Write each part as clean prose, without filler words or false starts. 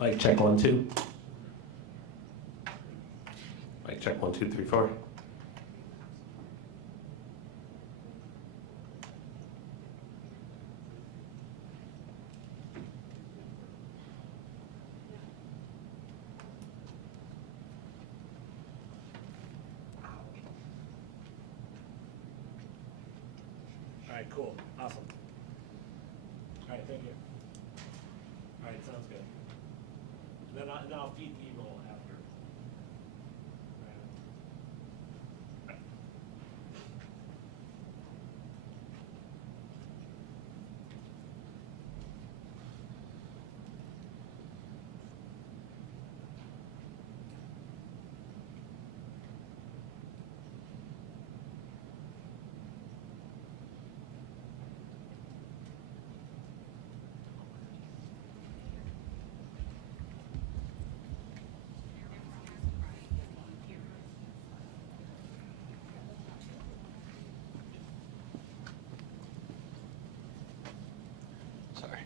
Mic check 1 2. Mic check 1 2 3 4. All right, cool, awesome. All right, thank you. All right, sounds good. Then I'll feed the email after. All right. Sorry.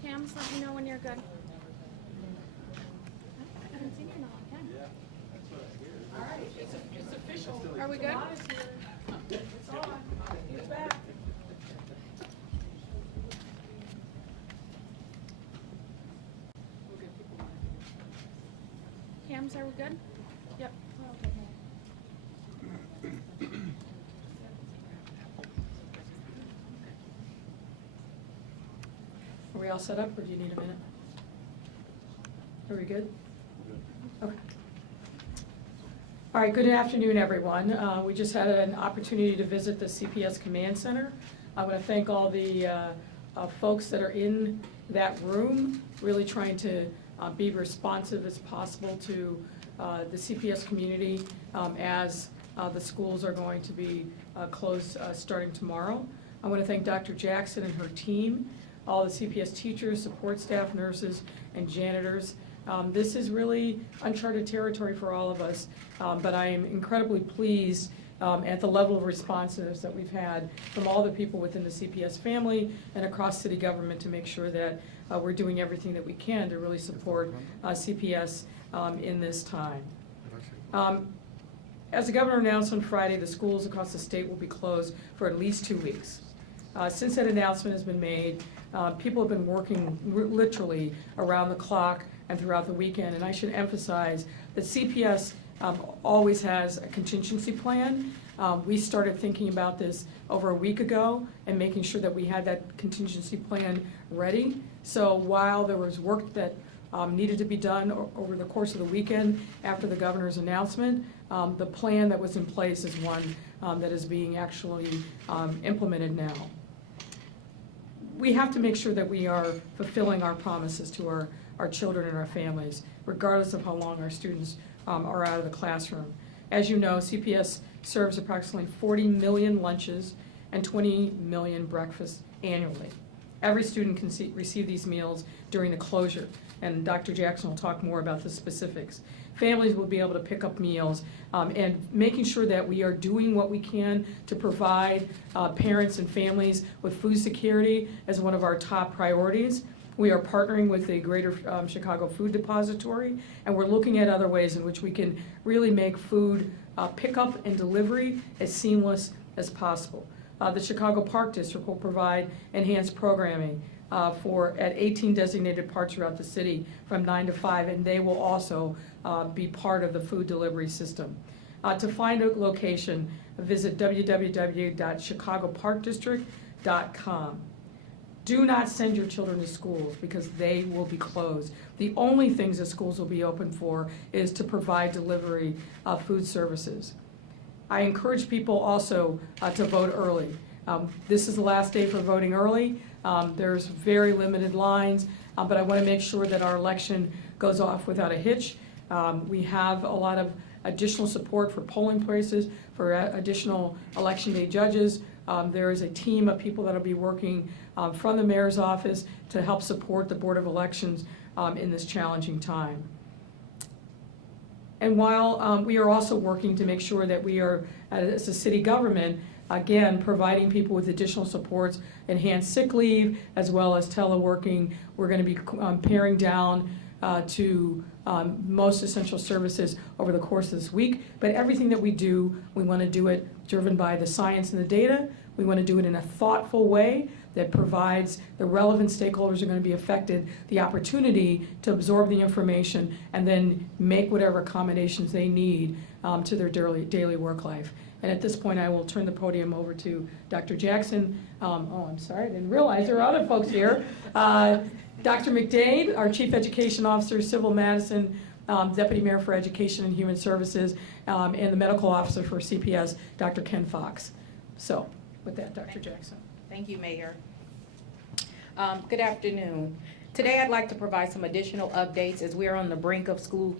Cam, just let me know when you're good. I haven't seen you in a long time. All right, it's official. Are we good? It's on. He's back. Cams, are we good? Yep. Are we all set up, or do you need a minute? Are we good? Okay. All right, good afternoon, everyone. We just had an opportunity to visit the CPS Command Center. I want to thank all the folks that are in that room, really trying to be responsive as possible to the CPS community as the schools are going to be closed starting tomorrow. I want to thank Dr. Jackson and her team, all the CPS teachers, support staff, nurses, and janitors. This is really uncharted territory for all of us, but I am incredibly pleased at the level of responsiveness that we've had from all the people within the CPS family and across city government to make sure that we're doing everything that we can to really support CPS in this time. As the governor announced on Friday, the schools across the state will be closed for at least 2 weeks. Since that announcement has been made, people have been working literally around the clock and throughout the weekend, and I should emphasize that CPS always has a contingency plan. We started thinking about this over a week ago and making sure that we had that contingency plan ready. So while there was work that needed to be done over the course of the weekend after the governor's announcement, the plan that was in place is one that is being actually implemented now. We have to make sure that we are fulfilling our promises to our children and our families, regardless of how long our students are out of the classroom. As you know, CPS serves approximately 40 million lunches and 20 million breakfasts annually. Every student can receive these meals during the closure, and Dr. Jackson will talk more about the specifics. Families will be able to pick up meals and making sure that we are doing what we can to provide parents and families with food security as one of our top priorities. We are partnering with the Greater Chicago Food Depository, and we're looking at other ways in which we can really make food pickup and delivery as seamless as possible. The Chicago Park District will provide enhanced programming at 18 designated parks throughout the city from 9 to 5, and they will also be part of the food delivery system. To find a location, visit www.chicagoparkdistrict.com. Do not send your children to schools because they will be closed. The only things that schools will be open for is to provide delivery of food services. I encourage people also to vote early. This is the last day for voting early. There's very limited lines, but I want to make sure that our election goes off without a hitch. We have a lot of additional support for polling places, for additional election day judges. There is a team of people that will be working from the mayor's office to help support the Board of Elections in this challenging time. And while we are also working to make sure that we are, as a city government, again, providing people with additional supports, enhanced sick leave, as well as teleworking, we're going to be paring down to most essential services over the course of this week. But everything that we do, we want to do it driven by the science and the data. We want to do it in a thoughtful way that provides the relevant stakeholders who are going to be affected the opportunity to absorb the information and then make whatever accommodations they need to their daily work life. And at this point, I will turn the podium over to Dr. Jackson. I'm sorry, I didn't realize there are other folks here. Dr. McDade, our Chief Education Officer, Civil Madison, Deputy Mayor for Education and Human Services, and the Medical Officer for CPS, Dr. Ken Fox. So, with that, Dr. Jackson. Thank you, Mayor. Good afternoon. Today I'd like to provide some additional updates as we are on the brink of school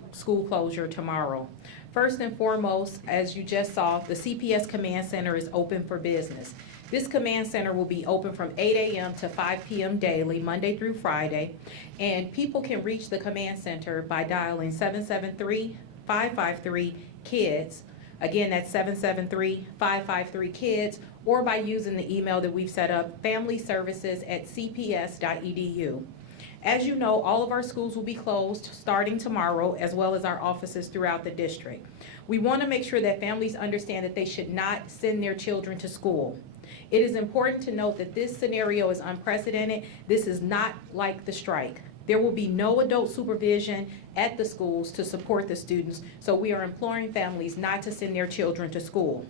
closure tomorrow. First and foremost, as you just saw, the CPS Command Center is open for business. This command center will be open from 8 a.m. to 5 p.m. daily, Monday through Friday, and people can reach the command center by dialing 773-553-KIDS. Again, that's 773-553-KIDS, or by using the email that we've set up, familyservices@cps.edu. As you know, all of our schools will be closed starting tomorrow, as well as our offices throughout the district. We want to make sure that families understand that they should not send their children to school. It is important to note that this scenario is unprecedented. This is not like the strike. There will be no adult supervision at the schools to support the students, so we are imploring families not to send their children to school.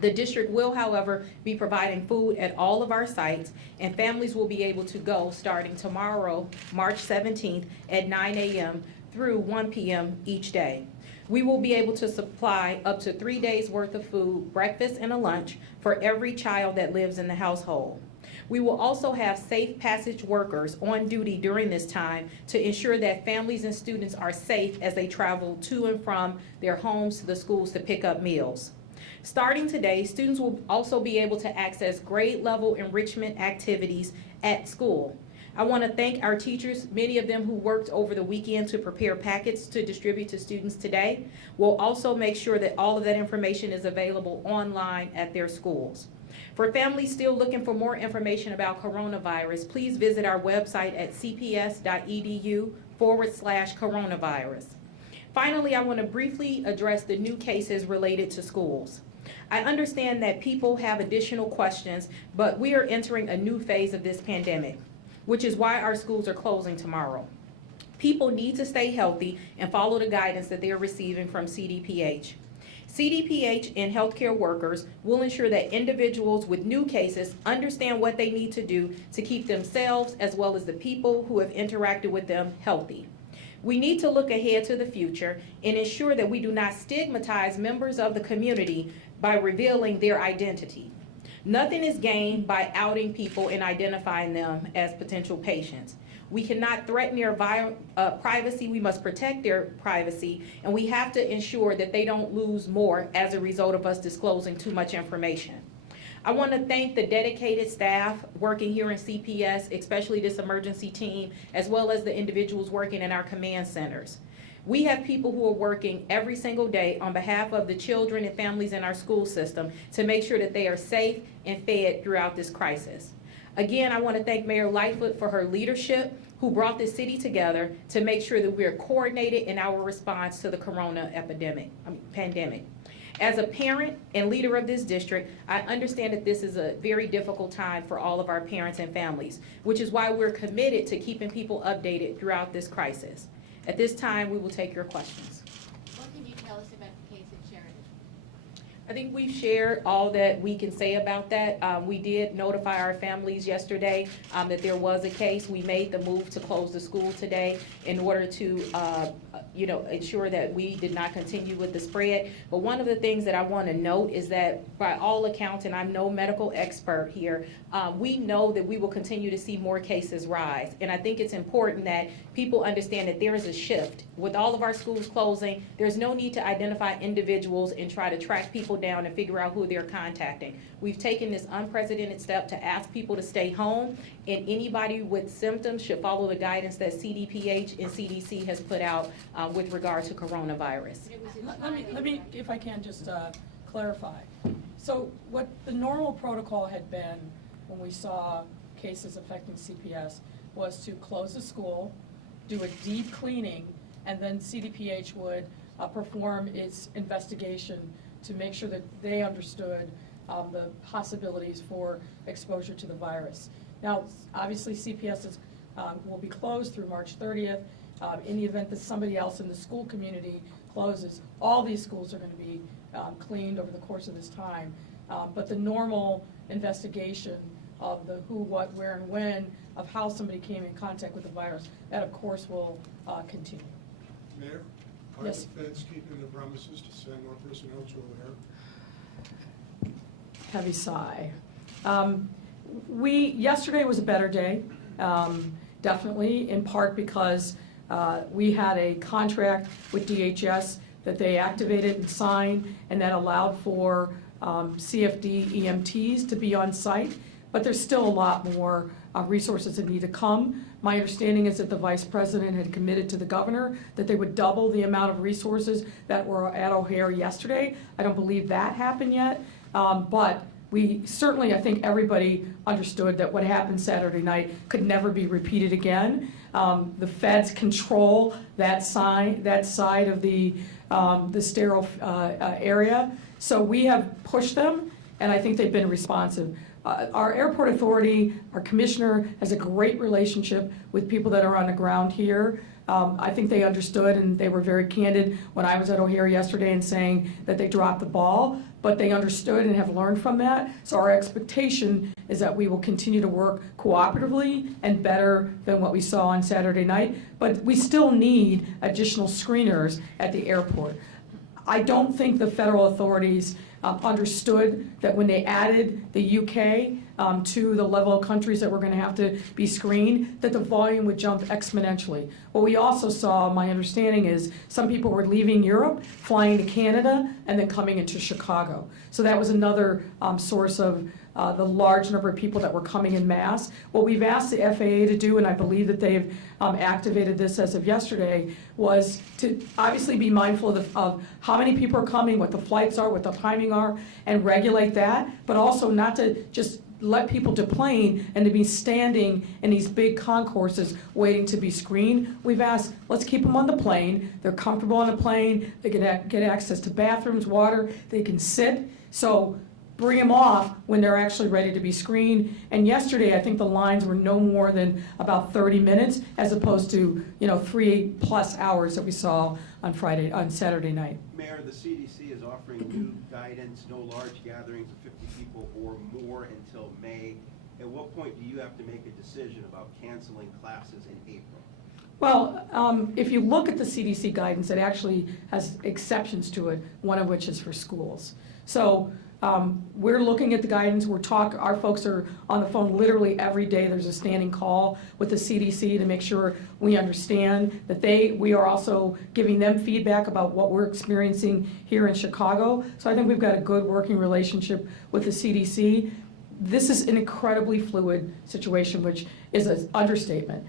The district will, however, be providing food at all of our sites, and families will be able to go starting tomorrow, March 17th at 9 a.m. through 1 p.m. each day. We will be able to supply up to 3 days worth of food, breakfast and a lunch, for every child that lives in the household. We will also have safe passage workers on duty during this time to ensure that families and students are safe as they travel to and from their homes to the schools to pick up meals. Starting today, students will also be able to access grade level enrichment activities at school. I want to thank our teachers, many of them who worked over the weekend to prepare packets to distribute to students today. We'll also make sure that all of that information is available online at their schools. For families still looking for more information about coronavirus, please visit our website at cps.edu/coronavirus. Finally, I want to briefly address the new cases related to schools. I understand that people have additional questions, but we are entering a new phase of this pandemic, which is why our schools are closing tomorrow. People need to stay healthy and follow the guidance that they are receiving from CDPH. CDPH and healthcare workers will ensure that individuals with new cases understand what they need to do to keep themselves as well as the people who have interacted with them healthy. We need to look ahead to the future and ensure that we do not stigmatize members of the community by revealing their identity. Nothing is gained by outing people and identifying them as potential patients. We cannot threaten their privacy. We must protect their privacy, and we have to ensure that they don't lose more as a result of us disclosing too much information. I want to thank the dedicated staff working here in CPS, especially this emergency team, as well as the individuals working in our command centers. We have people who are working every single day on behalf of the children and families in our school system to make sure that they are safe and fed throughout this crisis. Again, I want to thank Mayor Lightfoot for her leadership, who brought this city together to make sure that we are coordinated in our response to the pandemic. As a parent and leader of this district, I understand that this is a very difficult time for all of our parents and families, which is why we're committed to keeping people updated throughout this crisis. At this time, we will take your questions. What can you tell us about the case at Sheridan? I think we've shared all that we can say about that. We did notify our families yesterday that there was a case. We made the move to close the school today in order to, ensure that we did not continue with the spread. But one of the things that I want to note is that by all accounts, and I'm no medical expert here, we know that we will continue to see more cases rise. And I think it's important that people understand that there is a shift. With all of our schools closing, there's no need to identify individuals and try to track people down and figure out who they're contacting. We've taken this unprecedented step to ask people to stay home, and anybody with symptoms should follow the guidance that CDPH and CDC has put out with regard to coronavirus. Let me, if I can, just clarify. So what the normal protocol had been when we saw cases affecting CPS was to close the school, do a deep cleaning, and then CDPH would perform its investigation to make sure that they understood the possibilities for exposure to the virus. Now, obviously, CPS will be closed through March 30th. In the event that somebody else in the school community closes, all these schools are going to be cleaned over the course of this time. But the normal investigation of the who, what, where, and when of how somebody came in contact with the virus, that of course will continue. Mayor, are Yes. the feds keeping the promises to send more personnel to O'Hare? Heavy sigh. Yesterday was a better day, definitely, in part because we had a contract with DHS that they activated and signed, and that allowed for CFD EMTs to be on site, but there's still a lot more resources that need to come. My understanding is that the Vice President had committed to the Governor that they would double the amount of resources that were at O'Hare yesterday. I don't believe that happened yet, but we certainly, I think everybody understood that what happened Saturday night could never be repeated again. The feds control that side of the sterile area, so we have pushed them, and I think they've been responsive. Our airport authority, our commissioner, has a great relationship with people that are on the ground here. I think they understood, and they were very candid when I was at O'Hare yesterday and saying that they dropped the ball, but they understood and have learned from that. So our expectation is that we will continue to work cooperatively and better than what we saw on Saturday night, but we still need additional screeners at the airport. I don't think the federal authorities understood that when they added the UK to the level of countries that were going to have to be screened, that the volume would jump exponentially. What we also saw, my understanding is, some people were leaving Europe, flying to Canada, and then coming into Chicago. So that was another source of the large number of people that were coming in mass. What we've asked the FAA to do, and I believe that they've activated this as of yesterday, was to obviously be mindful of how many people are coming, what the flights are, what the timing are, and regulate that, but also not to just let people deplane and to be standing in these big concourses waiting to be screened. We've asked, let's keep them on the plane. They're comfortable on the plane. They can get access to bathrooms, water. They can sit. So bring them off when they're actually ready to be screened. And yesterday, I think the lines were no more than about 30 minutes, as opposed to 3+ hours that we saw on Saturday night. Mayor, the CDC is offering new guidance, no large gatherings of 50 people or more until May. At what point do you have to make a decision about canceling classes in April? Well, if you look at the CDC guidance, it actually has exceptions to it, one of which is for schools. So we're looking at the guidance. Our folks are on the phone literally every day. There's a standing call with the CDC to make sure we understand that we are also giving them feedback about what we're experiencing here in Chicago. So I think we've got a good working relationship with the CDC. This is an incredibly fluid situation, which is an understatement.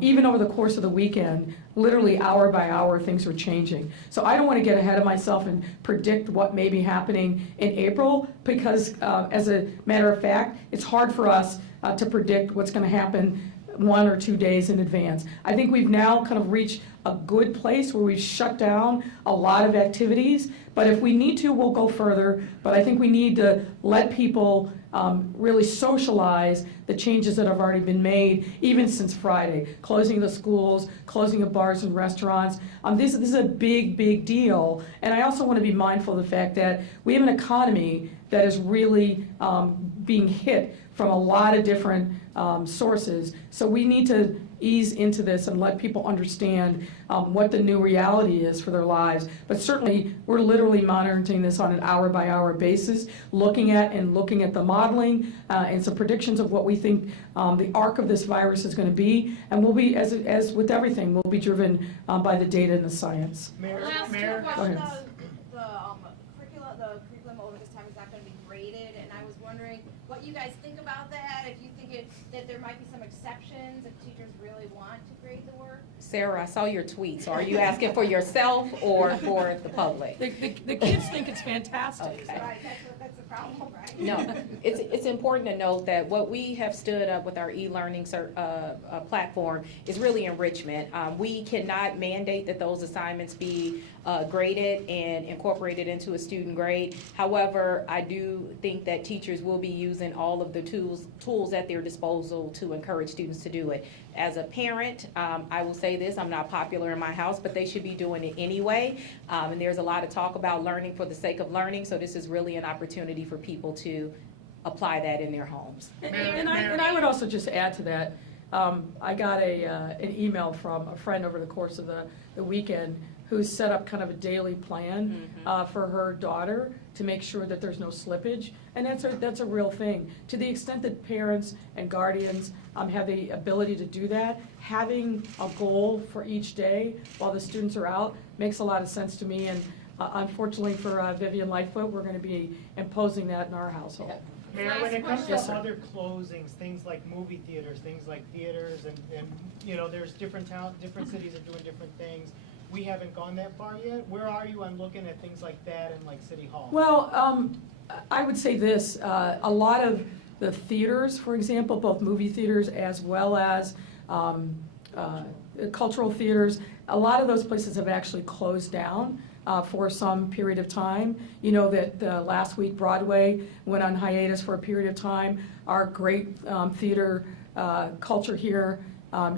Even over the course of the weekend, literally hour by hour, things were changing. So I don't want to get ahead of myself and predict what may be happening in April, because as a matter of fact, it's hard for us to predict what's going to happen 1 or 2 days in advance. I think we've now kind of reached a good place where we've shut down a lot of activities, but if we need to, we'll go further. But I think we need to let people really socialize the changes that have already been made, even since Friday. Closing the schools, closing of bars and restaurants. This is a big, big deal. And I also want to be mindful of the fact that we have an economy that is really being hit from a lot of different sources. So we need to ease into this and let people understand what the new reality is for their lives. But certainly, we're literally monitoring this on an hour-by-hour basis, looking at the modeling and some predictions of what we think the arc of this virus is going to be. And we'll be, as with everything, we'll be driven by the data and the science. Mayor, Last Mayor, Go ahead. The curriculum over this time is not going to be graded, and I was wondering what you guys think about that, if you think that there might be some exceptions, if teachers really want to grade the work. Sarah, I saw your tweet, so are you asking for yourself or for the public? The kids think it's fantastic. Okay. Right, that's the problem, right? No, it's important to note that what we have stood up with our e-learning platform is really enrichment. We cannot mandate that those assignments be graded and incorporated into a student grade. However, I do think that teachers will be using all of the tools at their disposal to encourage students to do it. As a parent, I will say this, I'm not popular in my house, but they should be doing it anyway. And there's a lot of talk about learning for the sake of learning, so this is really an opportunity for people to apply that in their homes. And I would also just add to that, I got an email from a friend over the course of the weekend who's set up kind of a daily plan for her daughter to make sure that there's no slippage, and that's a real thing. To the extent that parents and guardians have the ability to do that, having a goal for each day while the students are out makes a lot of sense to me, and unfortunately for Vivian Lightfoot, we're going to be imposing that in our household. Mayor, when it comes to Yes, sir. other closings, things like movie theaters, things like theaters, and you know, there's different cities are doing different things. We haven't gone that far yet. Where are you on looking at things like that and like City Hall? Well, I would say this, a lot of the theaters, for example, both movie theaters as well as cultural theaters, a lot of those places have actually closed down for some period of time. You know that last week Broadway went on hiatus for a period of time. Our great theater culture here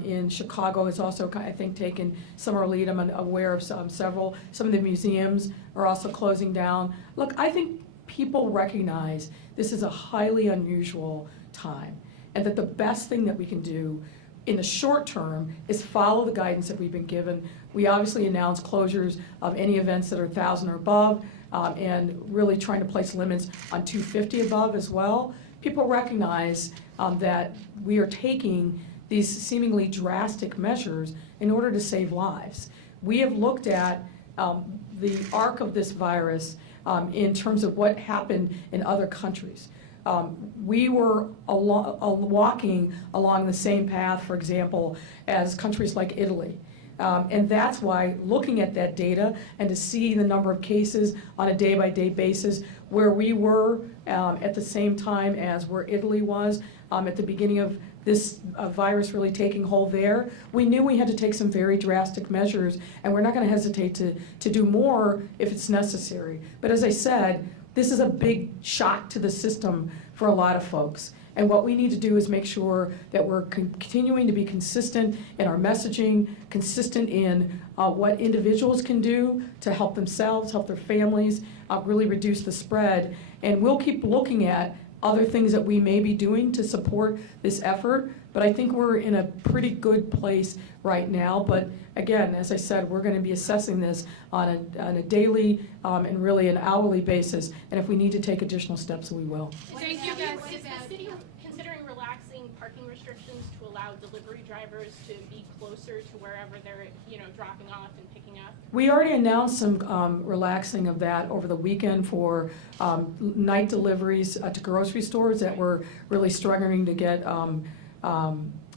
in Chicago has also, I think, taken some of our lead. I'm aware of several. Some of the museums are also closing down. Look, I think people recognize this is a highly unusual time, and that the best thing that we can do in the short term is follow the guidance that we've been given. We obviously announced closures of any events that are 1,000 or above, and really trying to place limits on 250 above as well. People recognize that we are taking these seemingly drastic measures in order to save lives. We have looked at the arc of this virus in terms of what happened in other countries. We were walking along the same path, for example, as countries like Italy. And that's why looking at that data and to see the number of cases on a day-by-day basis where we were at the same time as where Italy was at the beginning of this virus really taking hold there, we knew we had to take some very drastic measures, and we're not going to hesitate to do more if it's necessary. But as I said, this is a big shock to the system for a lot of folks. And what we need to do is make sure that we're continuing to be consistent in our messaging, consistent in what individuals can do to help themselves, help their families, really reduce the spread. And we'll keep looking at other things that we may be doing to support this effort, but I think we're in a pretty good place right now. But again, as I said, we're going to be assessing this on a daily and really an hourly basis, and if we need to take additional steps, we will. Thank you guys. Is the city considering relaxing parking restrictions to allow delivery drivers to be closer to wherever they're, dropping off and picking up? We already announced some relaxing of that over the weekend for night deliveries to grocery stores that were really struggling to get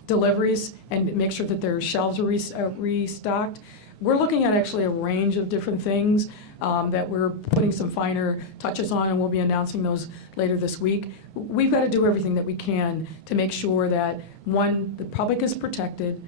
deliveries and make sure that their shelves are restocked. We're looking at actually a range of different things that we're putting some finer touches on, and we'll be announcing those later this week. We've got to do everything that we can to make sure that, one, the public is protected,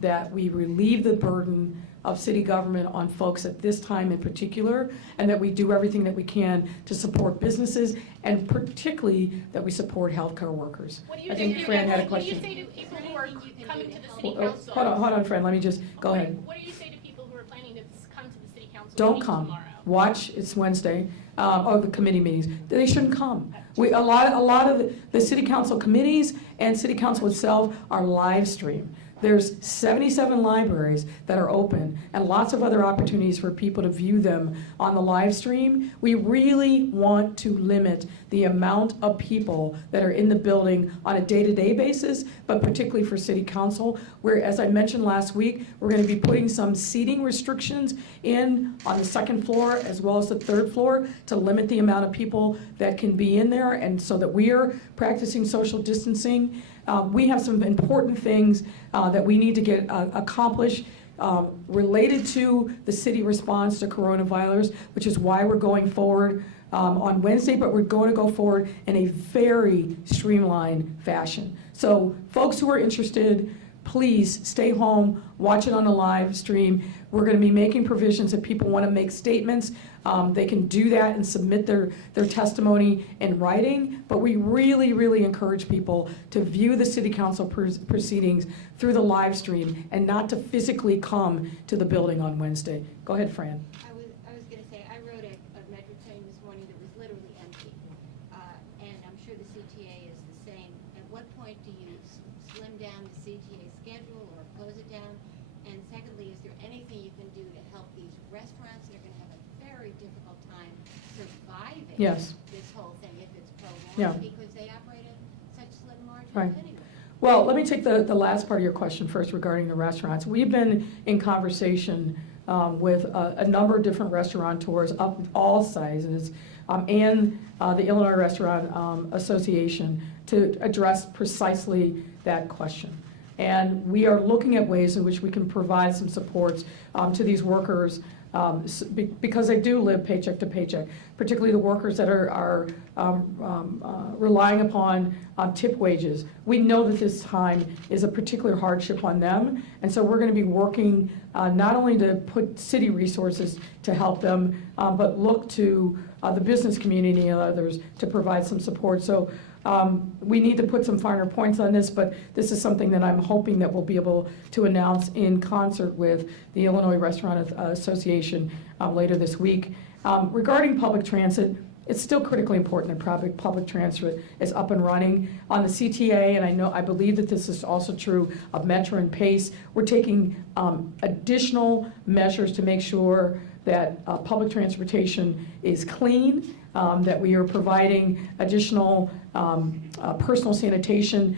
that we relieve the burden of city government on folks at this time in particular, and that we do everything that we can to support businesses, and particularly that we support healthcare workers. What do you I say think to Fran had a people, what do you question. say to people who are coming to the city Hold council? hold on, Fran, let me just, go ahead. What do you say to people who are planning to come to the city council Don't meeting come. tomorrow? Watch, it's Wednesday, or the committee meetings. They shouldn't come. A lot of the city council committees and city council itself are live streamed. There's 77 libraries that are open and lots of other opportunities for people to view them on the live stream. We really want to limit the amount of people that are in the building on a day-to-day basis, but particularly for city council, where, as I mentioned last week, we're going to be putting some seating restrictions in on the second floor as well as the third floor to limit the amount of people that can be in there, and so that we are practicing social distancing. We have some important things that we need to get accomplished related to the city response to coronavirus, which is why we're going forward on Wednesday, but we're going to go forward in a very streamlined fashion. So folks who are interested, please stay home, watch it on the live stream. We're going to be making provisions if people want to make statements. They can do that and submit their testimony in writing, but we really, really encourage people to view the city council proceedings through the live stream and not to physically come to the building on Wednesday. Go ahead, Fran. I was going to say, I wrote a Metro Train this morning that was literally empty, and I'm sure the CTA is the same. At what point do you slim down the CTA schedule or close it down? And secondly, is there anything you can do to help these restaurants that are going to have a very difficult time surviving Yes. this whole thing if it's prolonged? Yeah. Because they operate at such slim margins Right. anyway. Well, let me take the last part of your question first regarding the restaurants. We've been in conversation with a number of different restaurateurs of all sizes and the Illinois Restaurant Association to address precisely that question. And we are looking at ways in which we can provide some supports to these workers because they do live paycheck to paycheck, particularly the workers that are relying upon tip wages. We know that this time is a particular hardship on them, and so we're going to be working not only to put city resources to help them, but look to the business community and others to provide some support. So we need to put some finer points on this, but this is something that I'm hoping that we'll be able to announce in concert with the Illinois Restaurant Association later this week. Regarding public transit, it's still critically important that public transit is up and running. On the CTA, and I believe that this is also true of Metro and Pace, we're taking additional measures to make sure that public transportation is clean, that we are providing additional personal sanitation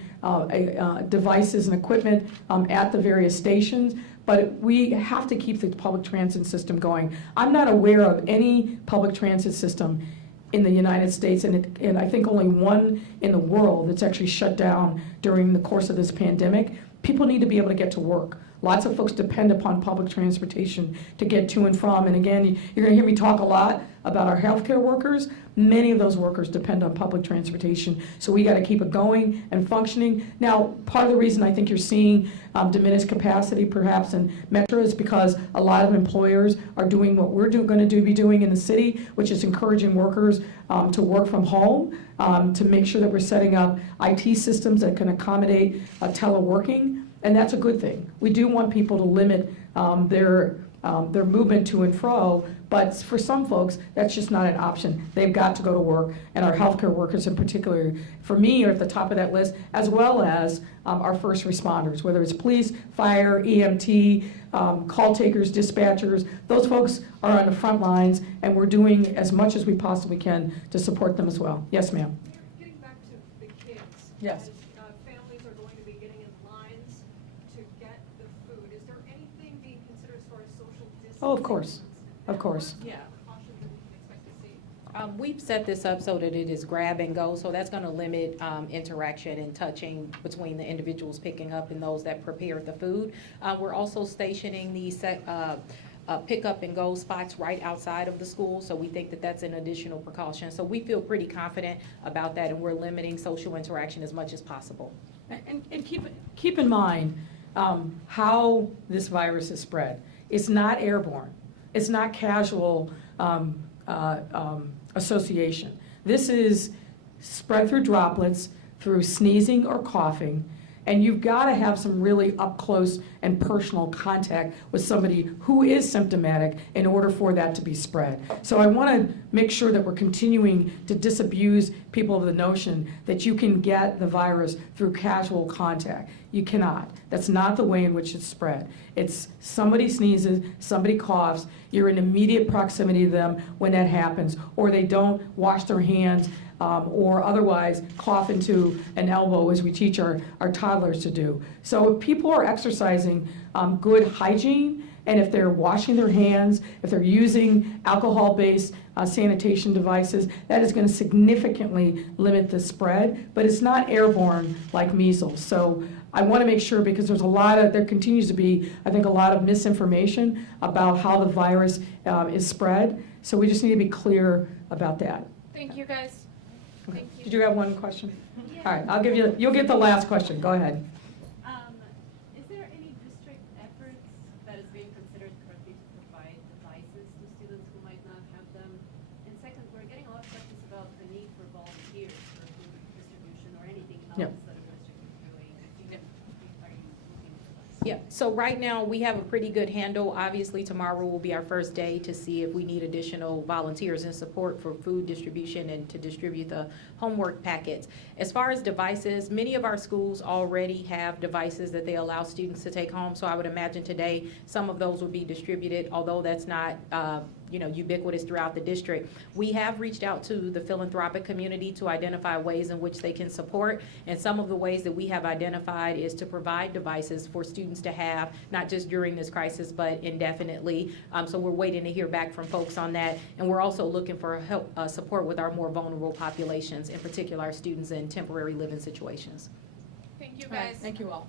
devices and equipment at the various stations. But we have to keep the public transit system going. I'm not aware of any public transit system in the United States, and I think only one in the world that's actually shut down during the course of this pandemic. People need to be able to get to work. Lots of folks depend upon public transportation to get to and from. And again, you're going to hear me talk a lot about our healthcare workers. Many of those workers depend on public transportation. So we got to keep it going and functioning. Now, part of the reason I think you're seeing diminished capacity perhaps in Metro is because a lot of employers are doing what we're going to be doing in the city, which is encouraging workers to work from home, to make sure that we're setting up IT systems that can accommodate teleworking. And that's a good thing. We do want people to limit their movement to and fro, but for some folks, that's just not an option. They've got to go to work, and our healthcare workers in particular, for me, are at the top of that list, as well as our first responders, whether it's police, fire, EMT, call takers, dispatchers. Those folks are on the front lines, and we're doing as much as we possibly can to support them as well. Yes, ma'am. Getting back to the kids. Yes. As families are going to be getting in lines to get the food, is there anything being considered as far as social distancing? Oh, of course. Of course. Yeah. Precautions that we can expect to see. We've set this up so that it is grab and go, so that's going to limit interaction and touching between the individuals picking up and those that prepare the food. We're also stationing these pick up and go spots right outside of the school, so we think that that's an additional precaution. So we feel pretty confident about that, and we're limiting social interaction as much as possible. And keep in mind how this virus is spread. It's not airborne. It's not casual association. This is spread through droplets, through sneezing or coughing, and you've got to have some really up close and personal contact with somebody who is symptomatic in order for that to be spread. So I want to make sure that we're continuing to disabuse people of the notion that you can get the virus through casual contact. You cannot. That's not the way in which it's spread. It's somebody sneezes, somebody coughs, you're in immediate proximity to them when that happens, or they don't wash their hands or otherwise cough into an elbow, as we teach our toddlers to do. So if people are exercising good hygiene, and if they're washing their hands, if they're using alcohol-based sanitation devices, that is going to significantly limit the spread, but it's not airborne like measles. So I want to make sure, because there continues to be, I think, a lot of misinformation about how the virus is spread. So we just need to be clear about that. Thank you, guys. Thank you. Did you have one question? Yeah. All right, you'll get the last question. Go ahead. Is there any district efforts that is being considered currently to provide devices to students who might not have them? And second, we're getting a lot of questions about the need for volunteers for food distribution or anything else Yep. that a district is doing. Are you looking for that? Yeah, so right now, we have a pretty good handle. Obviously, tomorrow will be our first day to see if we need additional volunteers and support for food distribution and to distribute the homework packets. As far as devices, many of our schools already have devices that they allow students to take home, so I would imagine today some of those will be distributed, although that's not ubiquitous throughout the district. We have reached out to the philanthropic community to identify ways in which they can support, and some of the ways that we have identified is to provide devices for students to have, not just during this crisis, but indefinitely. So we're waiting to hear back from folks on that, and we're also looking for help, support with our more vulnerable populations, in particular our students in temporary living situations. Thank you, All right, guys. thank you all.